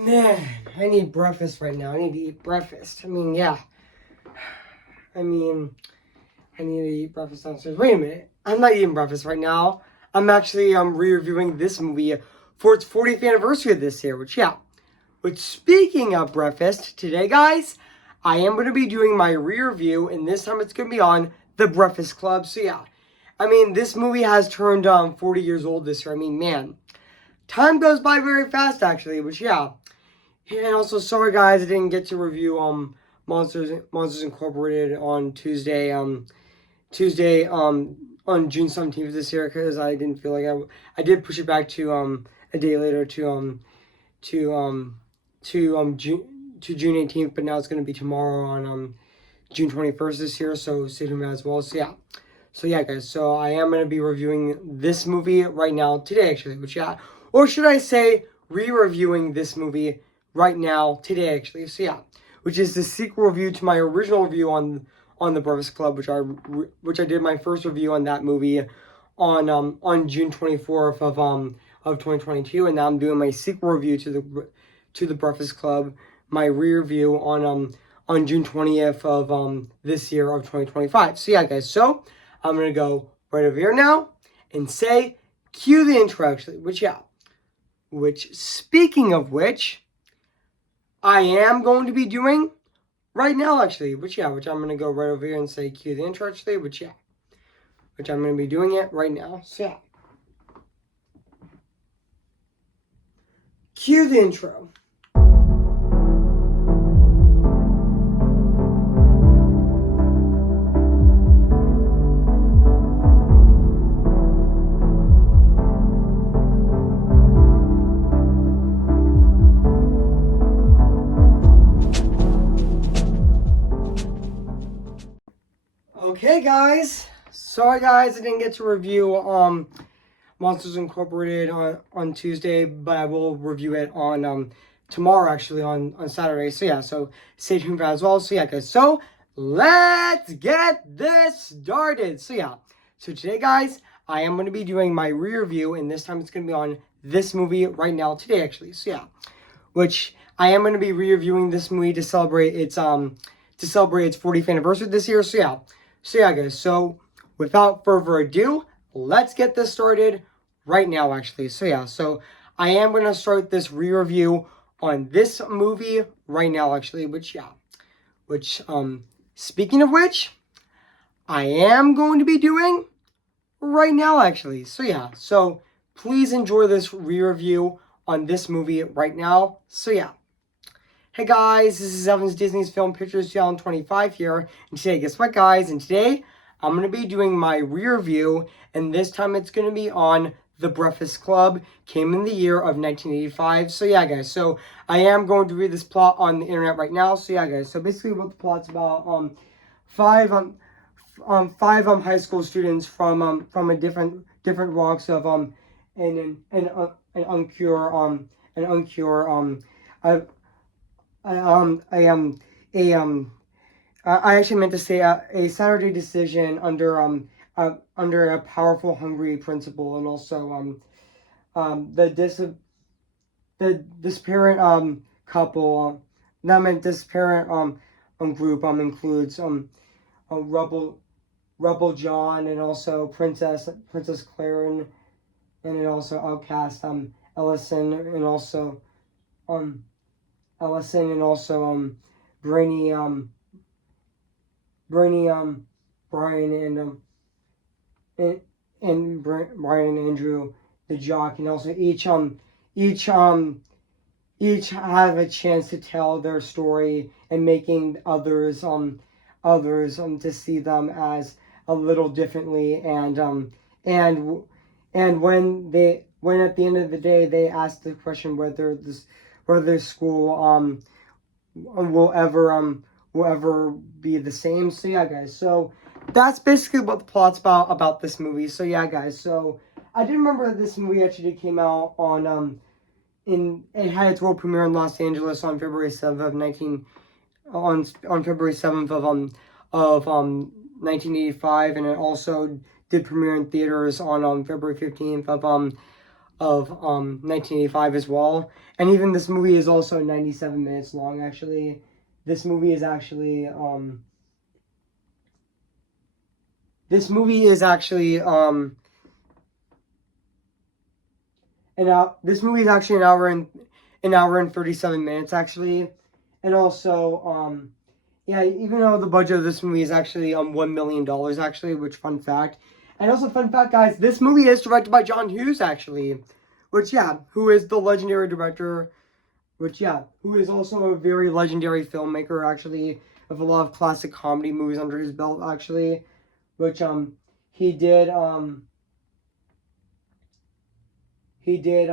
Man, I need breakfast right now. I need to eat breakfast. Yeah. I mean, I need to eat breakfast downstairs. Wait a minute. I'm not eating breakfast right now. I'm actually re-reviewing this movie for its 40th anniversary this year, Which speaking of breakfast, today guys, I am going to be doing my re-review, and this time it's going to be on The Breakfast Club. This movie has turned 40 years old this year. Man, time goes by very fast actually, And also, sorry guys, I didn't get to review Monsters Incorporated on Tuesday on June 17th this year because I didn't feel like I did push it back to a day later to June 18th, but now it's gonna be tomorrow on June 21st this year. So stay tuned as well. So yeah, guys. So I am gonna be reviewing this movie right now today, actually. Or should I say, re-reviewing this movie right now today, actually. Which is the sequel review to my original review on The Breakfast Club, which I did my first review on that movie on June 24th of 2022, and now I'm doing my sequel review to the Breakfast Club, my re-review on June 20th of this year of 2025. So yeah, guys. So I'm gonna go right over here now and say cue the intro, actually. Which speaking of which, I am going to be doing right now, actually. Which I'm gonna go right over here and say cue the intro, actually. Which I'm gonna be doing it right now. So yeah. Cue the intro. Okay, guys. Sorry, guys, I didn't get to review Monsters Incorporated on Tuesday, but I will review it on tomorrow, actually, on Saturday. So stay tuned for that as well. So yeah, guys. So let's get this started. So today, guys, I am going to be doing my re-review, and this time it's going to be on this movie right now today, actually. Which I am going to be re-reviewing this movie to celebrate its 40th anniversary this year. So yeah, guys. So without further ado, let's get this started right now, actually. So I am going to start this re-review on this movie right now, actually. Which speaking of which, I am going to be doing right now, actually. So please enjoy this re-review on this movie right now. Hey guys, this is Evan's Disney's Film Pictures 2025 here, and today, guess what, guys? And today, I'm going to be doing my re-review, and this time it's going to be on The Breakfast Club. Came in the year of 1985. So yeah, guys. So I am going to read this plot on the internet right now. So yeah, guys. So basically, what the plot's about: five high school students from a different walks of an uncure I actually meant to say a Saturday decision under a powerful, hungry principal, and also the disparate couple. That meant disparate group includes a Rebel John, and also Princess Claren, and then also outcast Ellison, and also Brainy Brian and Brian and Andrew the jock, and also each have a chance to tell their story and making others to see them as a little differently, and when at the end of the day they ask the question whether this school will ever be the same. So yeah, guys. So that's basically what the plot's about this movie. So yeah, guys. So I did remember that this movie actually came out on it had its world premiere in Los Angeles on February 7th of 1985, and it also did premiere in theaters on February 15th 1985 as well. And even this movie is also 97 minutes long, actually. This movie is actually this movie is actually this movie is actually an hour and 37 minutes actually. And also yeah, even though the budget of this movie is actually $1 million actually, which fun fact. And also fun fact, guys, this movie is directed by John Hughes actually, which yeah, who is the legendary director, which yeah, who is also a very legendary filmmaker actually, with a lot of classic comedy movies under his belt actually, which he did he did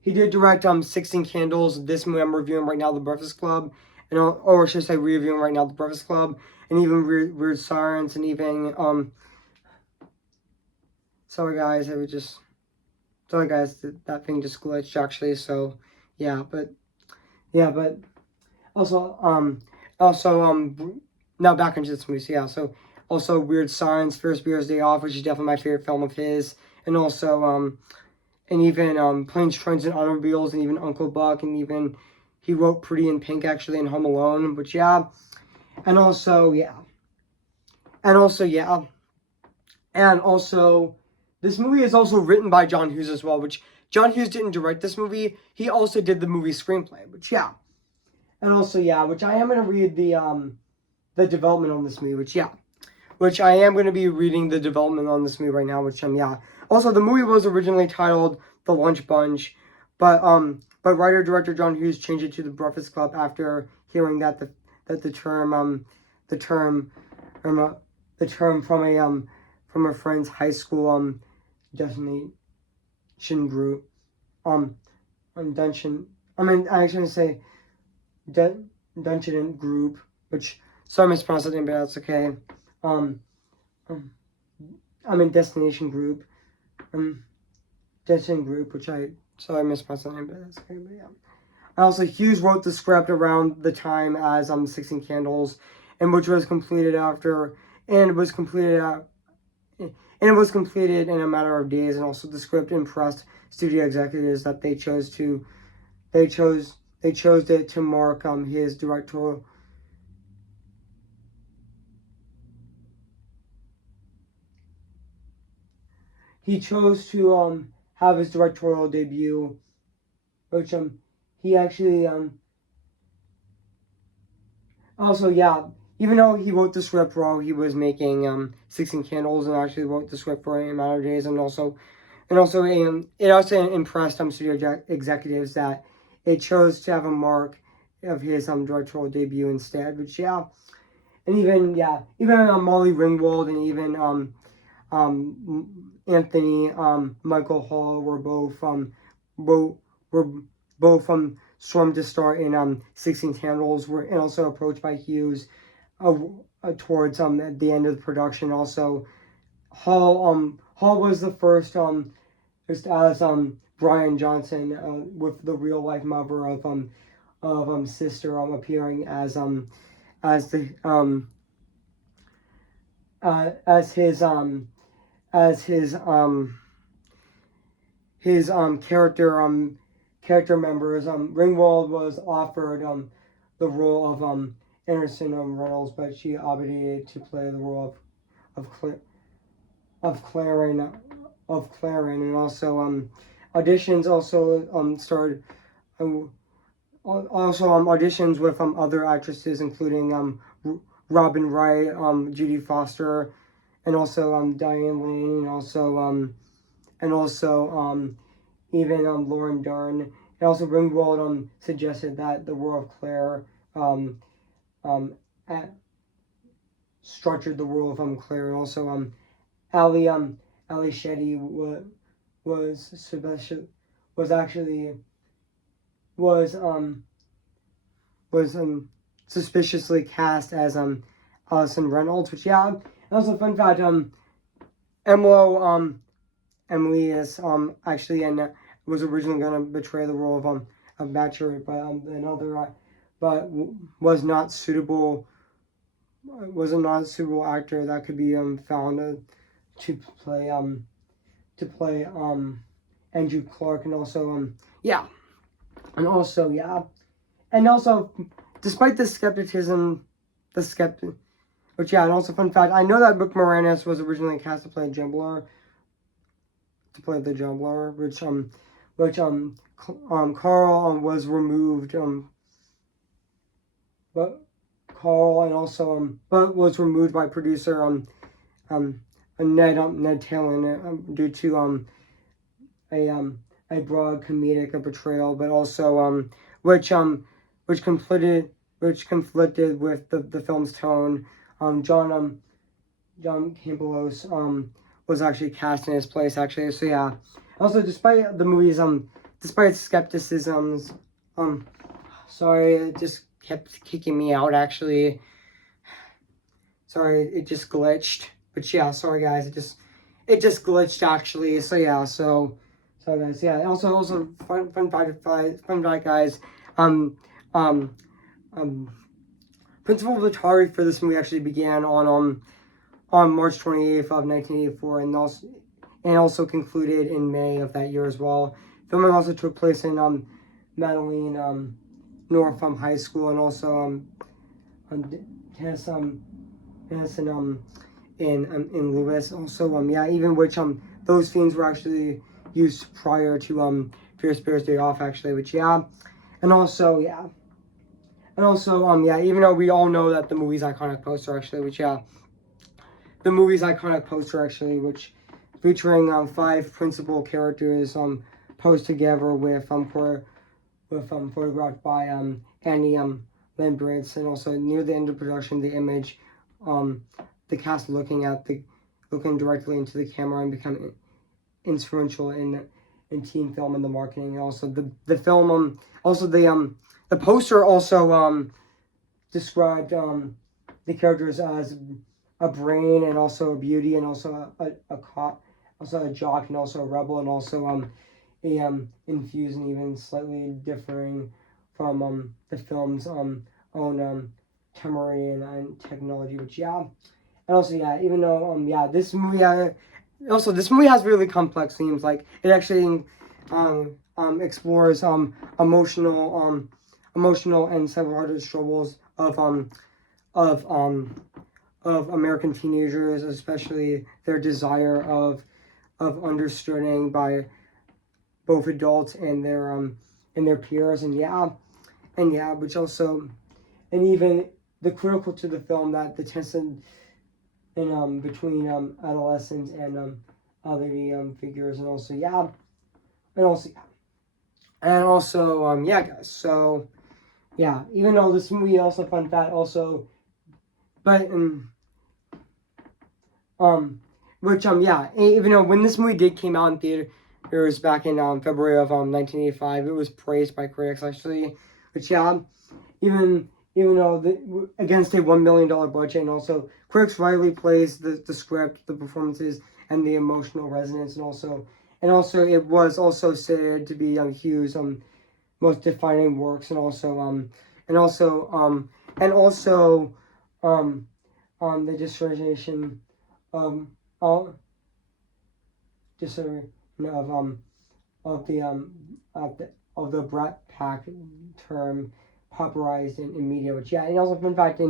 he did direct 16 Candles. This movie I'm reviewing right now, The Breakfast Club, and or should I say reviewing right now, The Breakfast Club, and even Weird Science, and even sorry guys, that thing just glitched actually. So yeah, but also now back into this movie. So yeah, so also Weird Science, Ferris Bueller's Day Off, which is definitely my favorite film of his, and also and even Planes, Trains, and Automobiles, and even Uncle Buck, and even he wrote Pretty in Pink actually in Home Alone. But yeah, and also yeah, and also yeah, and also this movie is also written by John Hughes as well, which John Hughes didn't direct this movie. He also did the movie screenplay. Which yeah, and also yeah, which I am gonna read the development on this movie. Which I am going to be reading the development on this movie right now, which yeah. Also, the movie was originally titled The Lunch Bunch, but writer director John Hughes changed it to The Breakfast Club after hearing that the term from a friend's high school destination group Dungeon. I mean, I shouldn't say Dungeon group, which sorry I mispronounced the name, but that's okay. I'm in Destination Group. Destination Group, which sorry I mispronounced the name, but that's okay. But yeah. Also, Hughes wrote the script around the time as 16 Candles, and which was completed after, and it was completed in a matter of days. And also, the script impressed studio executives that they chose it to mark his directorial. He chose to have his directorial debut, which he actually also yeah, even though he wrote the script while he was making 16 Candles, and actually wrote the script for a matter of days, and also it also impressed studio executives that it chose to have a mark of his directorial debut instead, which yeah, and even Molly Ringwald and even Anthony Michael Hall were both stormed to start in 16 Candles, were and also approached by Hughes towards at the end of the production. Also, Hall was the first just as Brian Johnson with the real life mother of Sister appearing as the as his character members. Ringwald was offered the role of Anderson Reynolds, but she opted to play the role of Claren, and also auditions also started. Also auditions with other actresses, including Robin Wright, Judy Foster, and also Diane Lane, and also even Lauren Dern. And also Ringwald suggested that the role of Claire structured the role of Claire, and also Ali Shetty was suspiciously cast as Allison Reynolds, which yeah. And also fun fact, Emily is actually and was originally gonna betray the role of Bachelor, but another but was not suitable. Was a not suitable actor that could be found to play Andrew Clark, and also yeah, and also yeah, and also despite the skepticism, which yeah, and also fun fact, I know that Rick Moranis was originally cast to play Jumbler, which Carl was removed but Carl and also but was removed by producer Ned Taylor due to a broad comedic portrayal, but also which conflicted with the film's tone. John Campelos was actually cast in his place actually. So yeah. Also, despite the movie's despite skepticisms, sorry, it just kept kicking me out actually. Sorry, it just glitched. But yeah, sorry guys, it just glitched actually. So yeah, so guys, yeah. Also fun fact guys. Um, Principal Vatari for this movie actually began on March 28th of 1984 and also concluded in May of that year as well. Filming also took place in Madeline North High School, and also Tennyson in Lewis. Also yeah, even which those scenes were actually used prior to Fierce Bears Day Off actually, which yeah, and also yeah. And also, yeah, even though we all know that the movie's iconic poster actually, which yeah, the movie's iconic poster actually, which featuring 5 principal characters posed together with photographed by Andy Lindbritz, and also near the end of production, the image, the cast looking directly into the camera and becoming influential in teen film and the marketing, and also the film also the poster also described the characters as a brain and also a beauty and also a cop, also a jock and also a rebel, and also a infused and even slightly differing from the film's own temerity and technology, which yeah, and also yeah, even though yeah, this movie this movie has really complex themes. Like it actually explores emotional and psychological struggles of American teenagers, especially their desire of understanding by both adults and their peers, and yeah, which also, and even the critical to the film that the tension in between adolescents and other figures, and also yeah, yeah guys, so yeah, even though this movie also fun fact also, but which yeah, even though when this movie did came out in theaters back in February of 1985, it was praised by critics actually, which yeah, even though against a $1 million budget, and also critics rightly praised the script, the performances, and the emotional resonance, and also it was also said to be Hughes' most defining works, and also the dissertation all discern of the Brat Pack term popularized in media, which yeah, and also in fact in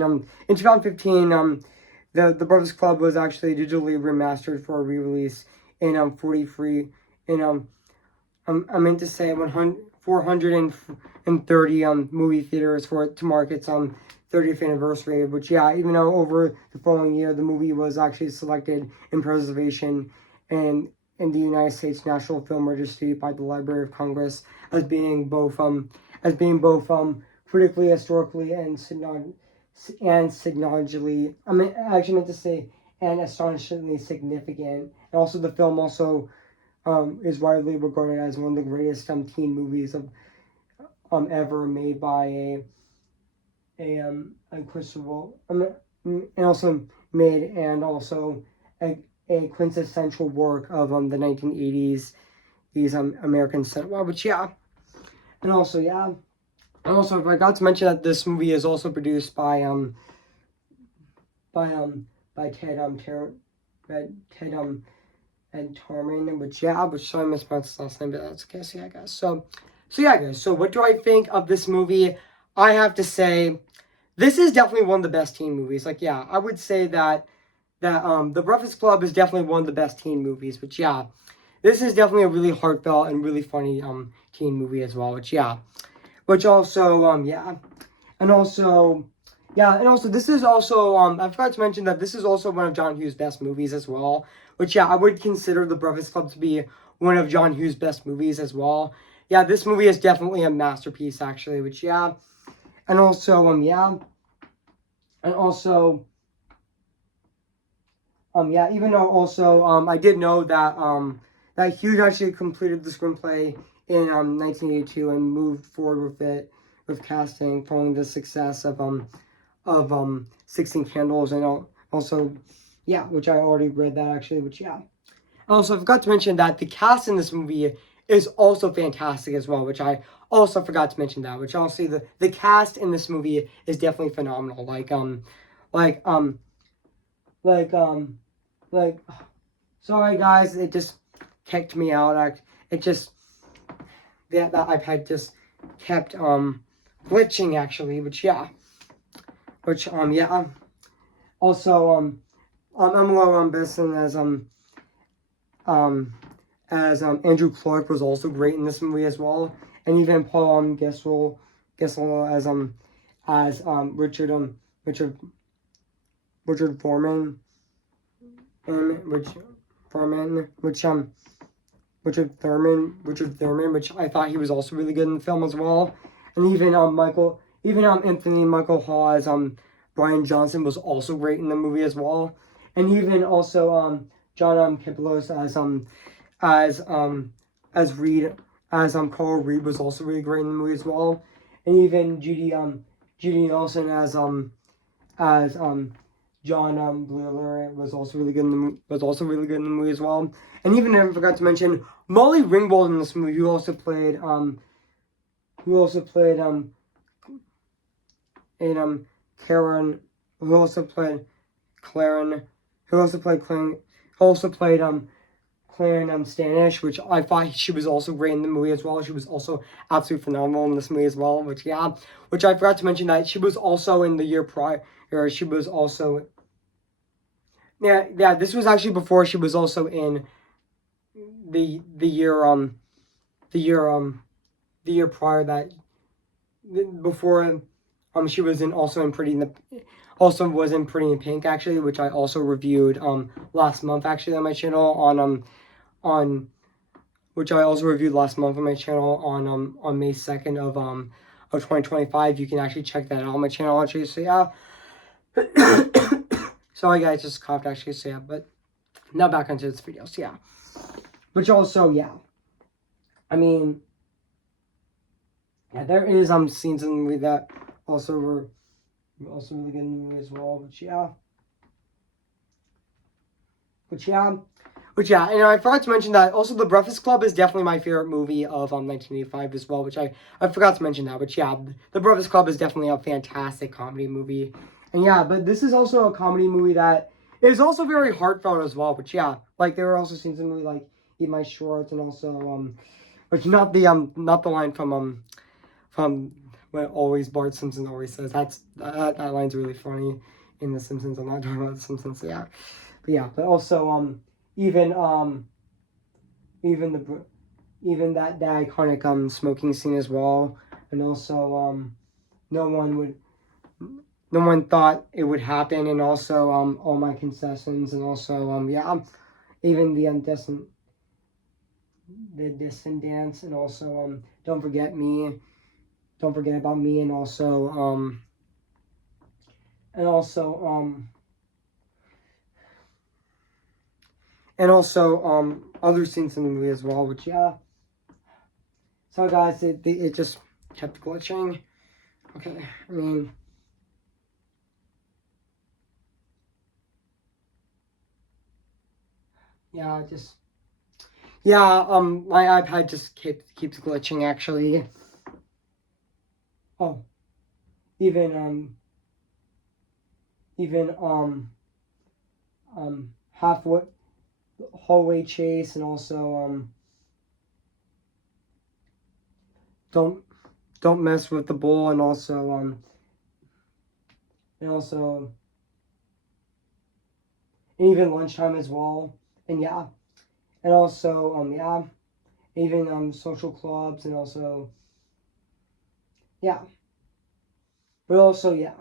2015 the Brothers Club was actually digitally remastered for a re-release in 43 in I meant to say 430 movie theaters to mark its 30th anniversary, which yeah, even though over the following year the movie was actually selected in preservation and in the United States National Film Registry by the Library of Congress as being both critically, historically, and significantly, I mean, I actually meant to say, and astonishingly significant. And also the film also is widely regarded as one of the greatest teen movies of ever made by a Christopher, and also made, and also a quintessential work of the 1980s American cinema, which yeah, and also yeah, and also I forgot to mention that this movie is also produced by Ted and Tormin, which so I mispronounced his last name, but that's okay. So yeah, guys. So yeah, guys. So what do I think of this movie? I have to say, this is definitely one of the best teen movies. Like, yeah, I would say that The Breakfast Club is definitely one of the best teen movies. Which yeah, this is definitely a really heartfelt and really funny teen movie as well. Which also yeah, and also. Yeah, and also this is also I forgot to mention that this is also one of John Hughes' best movies as well. Which yeah, I would consider The Breakfast Club to be one of John Hughes' best movies as well. Yeah, this movie is definitely a masterpiece actually. Which yeah, and also yeah, and also yeah, even though also I did know that that Hughes actually completed the screenplay in 1982 and moved forward with it with casting following the success of 16 Candles, and also yeah, which I already read that actually, which yeah. Also, I forgot to mention that the cast in this movie is also fantastic as well, which I also forgot to mention that, which honestly the cast in this movie is definitely phenomenal. Like like like sorry guys, it just kicked me out. It just that iPad just kept glitching actually, which yeah. Which yeah. Also Emma Besson as Andrew Clark was also great in this movie as well, and even Paul Gessel as Richard Richard Foreman and Richard Thurman, which I thought he was also really good in the film as well, and even Anthony Michael Hall as Brian Johnson was also great in the movie as well, and even also John Kipilos as Reed Carl Reed was also really great in the movie as well, and even Judy Nelson as John Bliller was also really good in the movie as well, and even I forgot to mention Molly Ringwald in this movie, who also played in Karen, who also played Claren, who also played Claren Stanish, which I thought she was also great in the movie as well. She was also absolutely phenomenal in this movie as well. Which yeah, which I forgot to mention that she was also in the year prior. She was also yeah. This was actually before she was also in the year prior that before she was in also in Pretty in the also was in Pretty in Pink actually, which I also reviewed last month actually on my channel on which I also reviewed last month on my channel on May 2nd of 2025. You can actually check that out on my channel actually. So yeah. Sorry guys, just coughed actually. So yeah, but now back onto this video. So yeah. Which also yeah. I mean yeah, there is scenes in the movie that also were also really good in the movie as well. But yeah. Which yeah, and I forgot to mention that also The Breakfast Club is definitely my favorite movie of 1985 as well, which I forgot to mention that. But yeah, The Breakfast Club is definitely a fantastic comedy movie. And yeah, but this is also a comedy movie that is also very heartfelt as well. But yeah, like there were also scenes in the movie like Eat My Shorts and also which not the line from when always Bart Simpson always says that line's really funny in The Simpsons. I'm not talking about The Simpsons, so yeah. But yeah, but also even even the even that iconic smoking scene as well, and also no one thought it would happen, and also all my concessions, and also yeah, even the distant dance, and also don't forget about me, and also and also other scenes in the movie as well, which yeah. So guys, it just kept glitching. Okay, I mean yeah, just yeah, my iPad just keeps glitching actually. Oh, even even halfway hallway chase, and also don't mess with the bull, and also even lunchtime as well, and yeah, and also yeah, even social clubs, and also yeah, but also yeah.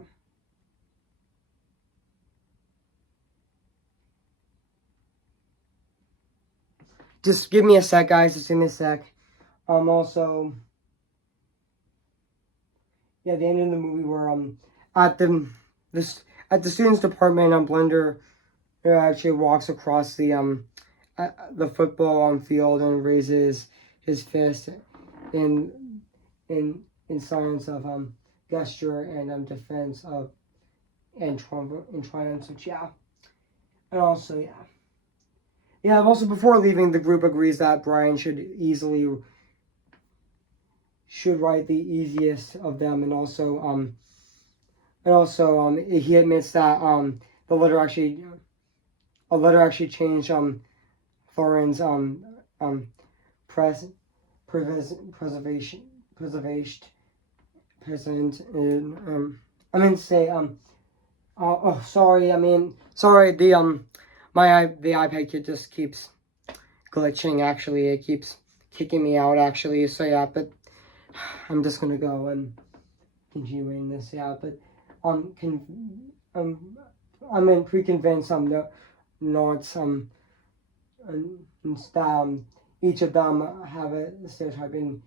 Just give me a sec, guys. Just give me a sec. Also, yeah, the end of the movie where at this at the students department Blender actually walks across the football field and raises his fist in in signs of gesture and defense of and triumph, which yeah, and also yeah. Also, before leaving, the group agrees that Brian should write the easiest of them, and also he admits that the letter actually changed Thorin's pres preservation present in I mean to say oh sorry, sorry, the iPad kit just keeps glitching. Actually, it keeps kicking me out actually, so yeah, but I'm just gonna go and continuing this, yeah, but I'm pretty convinced not each of them have a stereotype in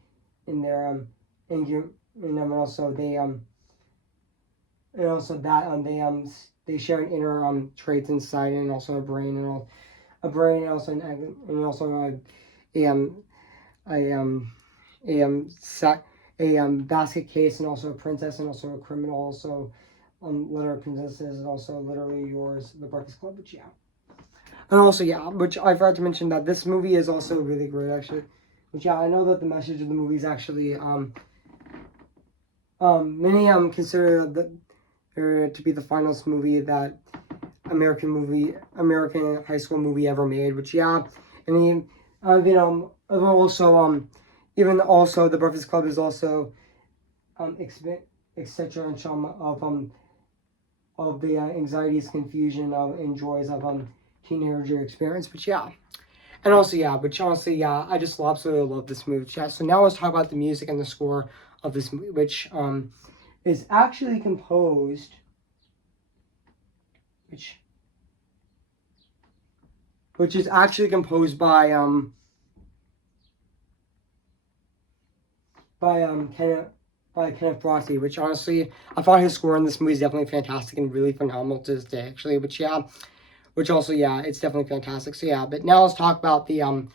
their in them, and also they share an inner traits inside, and also a brain, and all a brain, and also and also a basket case, and also a princess, and also a criminal, also letter of princesses, and also literally yours, The Breakfast Club, which yeah. And also yeah, which I forgot to mention that this movie is also really great actually. Which yeah, I know that the message of the movie is actually many consider to be the finest movie that American high school movie ever made, which yeah, I mean also even also The Breakfast Club is also etc. of the anxieties, confusion of and joys of teenager experience, but yeah. And also, yeah, but honestly, yeah, I just absolutely love this movie. Yeah, so now let's talk about the music and the score of this movie, which is actually composed, which is actually composed by Kenneth Brosty, which honestly, I thought his score in this movie is definitely fantastic and really phenomenal to this day, actually. Which yeah, which also yeah, it's definitely fantastic. So yeah, but now let's talk about the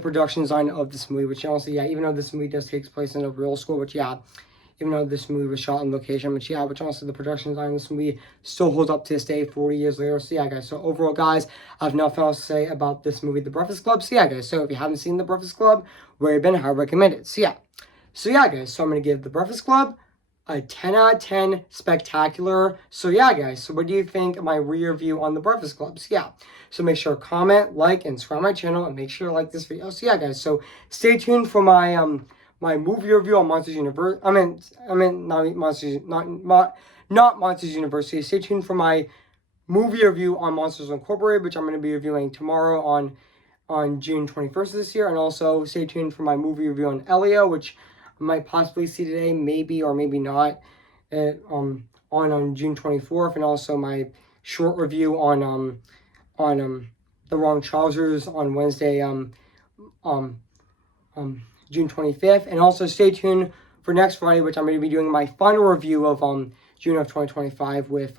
production design of this movie, which honestly yeah, even though this movie does take place in a real school, which yeah, even though this movie was shot on location, which yeah, which honestly the production design of this movie still holds up to this day, 40 years later. So yeah, guys. So overall, guys, I have nothing else to say about this movie, The Breakfast Club. So yeah, guys. So if you haven't seen The Breakfast Club, where you've been, I recommend it. So yeah. So yeah, guys, so I'm going to give The Breakfast Club a 10 out of 10 spectacular. So yeah, guys, so what do you think of my review on The Breakfast Club? So yeah, so make sure to comment, like, and subscribe my channel, and make sure to like this video. So yeah, guys, so stay tuned for my my movie review on Monsters University. I mean not Monsters, not Monsters University. Stay tuned for my movie review on Monsters Incorporated, which I'm going to be reviewing tomorrow on June 21st of this year, and also stay tuned for my movie review on Elio, which I might possibly see today, maybe or maybe not, on June 24th, and also my short review on The Wrong Trousers on Wednesday, June 25th, and also stay tuned for next Friday, which I'm going to be doing my final review of June of 2025 with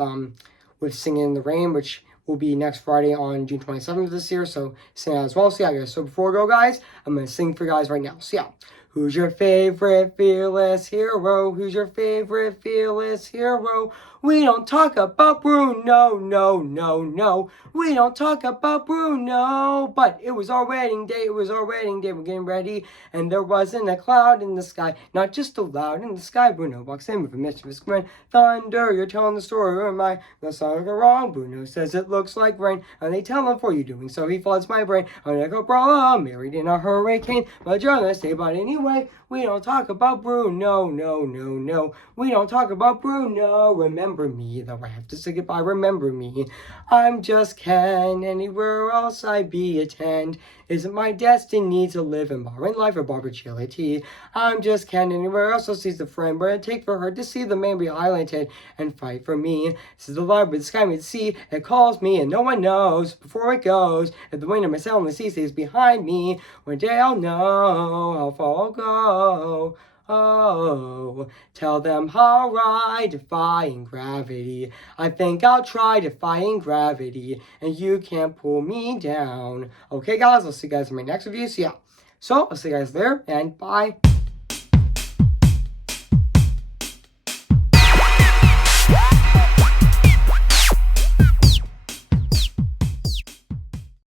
Singing in the Rain, which will be next Friday on June 27th of this year. So sing that as well. So yeah, guys. So before we go, guys, I'm gonna sing for you guys right now. So yeah. Who's your favorite fearless hero? Who's your favorite fearless hero? We don't talk about Bruno, no, no, no. We don't talk about Bruno. But it was our wedding day, it was our wedding day. We're getting ready, and there wasn't a cloud in the sky. Not just a cloud in the sky. Bruno walks in with a mischievous grin. Thunder, you're telling the story, or am I? The song go wrong. Bruno says it looks like rain, and they tell him for you doing so. He floods my brain. I'm like a brother, married in a hurricane. But you're gonna stay, but anyway, we don't talk about Bruno, no, no, no. We don't talk about Bruno. Remember me, though I have to say goodbye. Remember me. I'm just Ken. Anywhere else I be attend. Isn't my destiny to live in bar and life or barbarity? I'm just Ken. Anywhere else I'll seize the friend. But it take for her to see the man be highlighted and fight for me. This is the love with the sky with the sea. It calls me and no one knows before it goes. If the wind of my sail on the sea stays behind me, one day I'll know how far I'll go. Oh, tell them how I defying gravity. I think I'll try defying gravity, and you can't pull me down. Okay, guys, I'll see you guys in my next review. So yeah, I'll see you guys there, and bye.